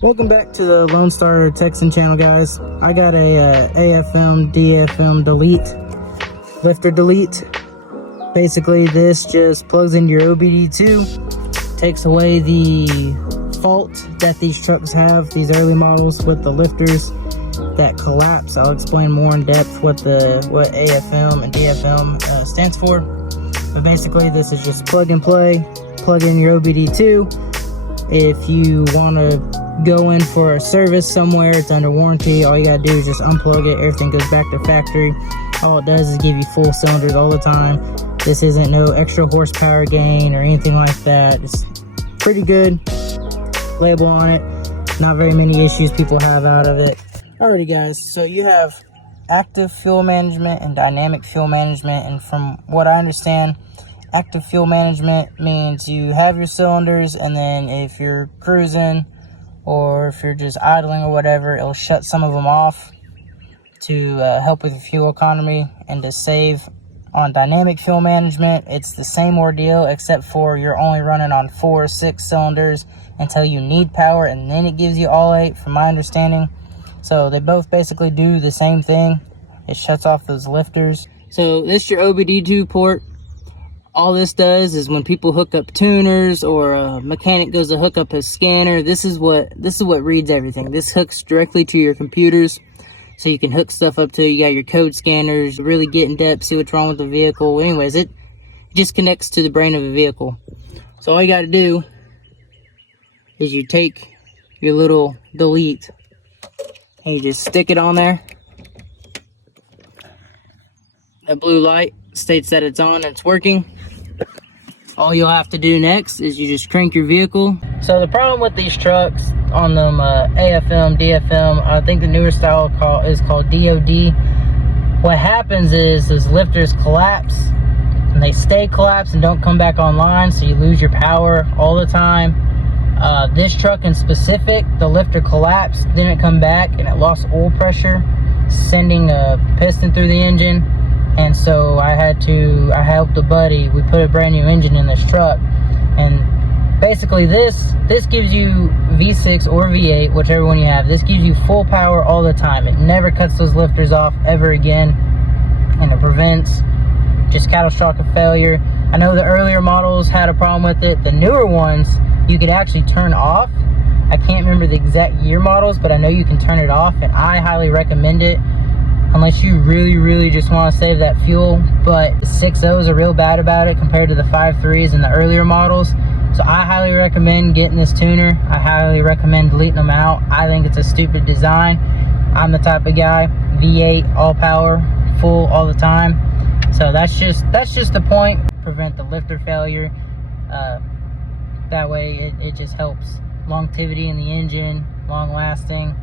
Welcome back to the Lone Star Texan channel, guys. I got a AFM DFM delete, lifter delete. Basically this just plugs into your OBD2, takes away the fault that these trucks have, these early models with the lifters that collapse. I'll explain more in depth what AFM and DFM stands for. But basically this is just plug and play, plug in your OBD2. If you want to go in for a service somewhere, it's under warranty, all you gotta do is just unplug it, everything goes back to factory. All it does is give you full cylinders all the time. This isn't no extra horsepower gain or anything like that. It's pretty good. Label on it, not very many issues people have out of it. Alrighty guys, so you have active fuel management and dynamic fuel management, and from what I understand, active fuel management means you have your cylinders, and then if you're cruising or if you're just idling or whatever, it'll shut some of them off to help with your fuel economy. And to save on dynamic fuel management, it's the same ordeal, except for you're only running on 4 or 6 cylinders until you need power, and then it gives you all 8 from my understanding. So they both basically do the same thing. It shuts off those lifters. So this is your OBD2 port. All this does is when people hook up tuners or a mechanic goes to hook up his scanner, this is what reads everything. This hooks directly to your computers, so you can hook stuff up to. You got your code scanners, really get in depth, see what's wrong with the vehicle. Anyways, it just connects to the brain of the vehicle. So all you got to do is you take your little delete and you just stick it on there. That blue light states that it's on and it's working. All you'll have to do next is you just crank your vehicle. So the problem with these trucks on them AFM, DFM, I think the newer style is called DOD. What happens is those lifters collapse and they stay collapsed and don't come back online, so you lose your power all the time. This truck in specific, the lifter collapsed, didn't come back, and it lost oil pressure, sending a piston through the engine. And so I helped a buddy. We put a brand new engine in this truck, and basically this gives you V6 or V8, whichever one you have. This gives you full power all the time. It never cuts those lifters off ever again, and it prevents just catastrophic failure. I know the earlier models had a problem with it. The newer ones you could actually turn off. I can't remember the exact year models, but I know you can turn it off, and I highly recommend it. Unless you really just want to save that fuel. But the 6.0s are real bad about it compared to the 5.3s and the earlier models. So I highly recommend getting this tuner. I highly recommend deleting them out. I think it's a stupid design. I'm the type of guy, V8, all power, full all the time. So that's just the point. Prevent the lifter failure. That way it just helps longevity in the engine, long lasting.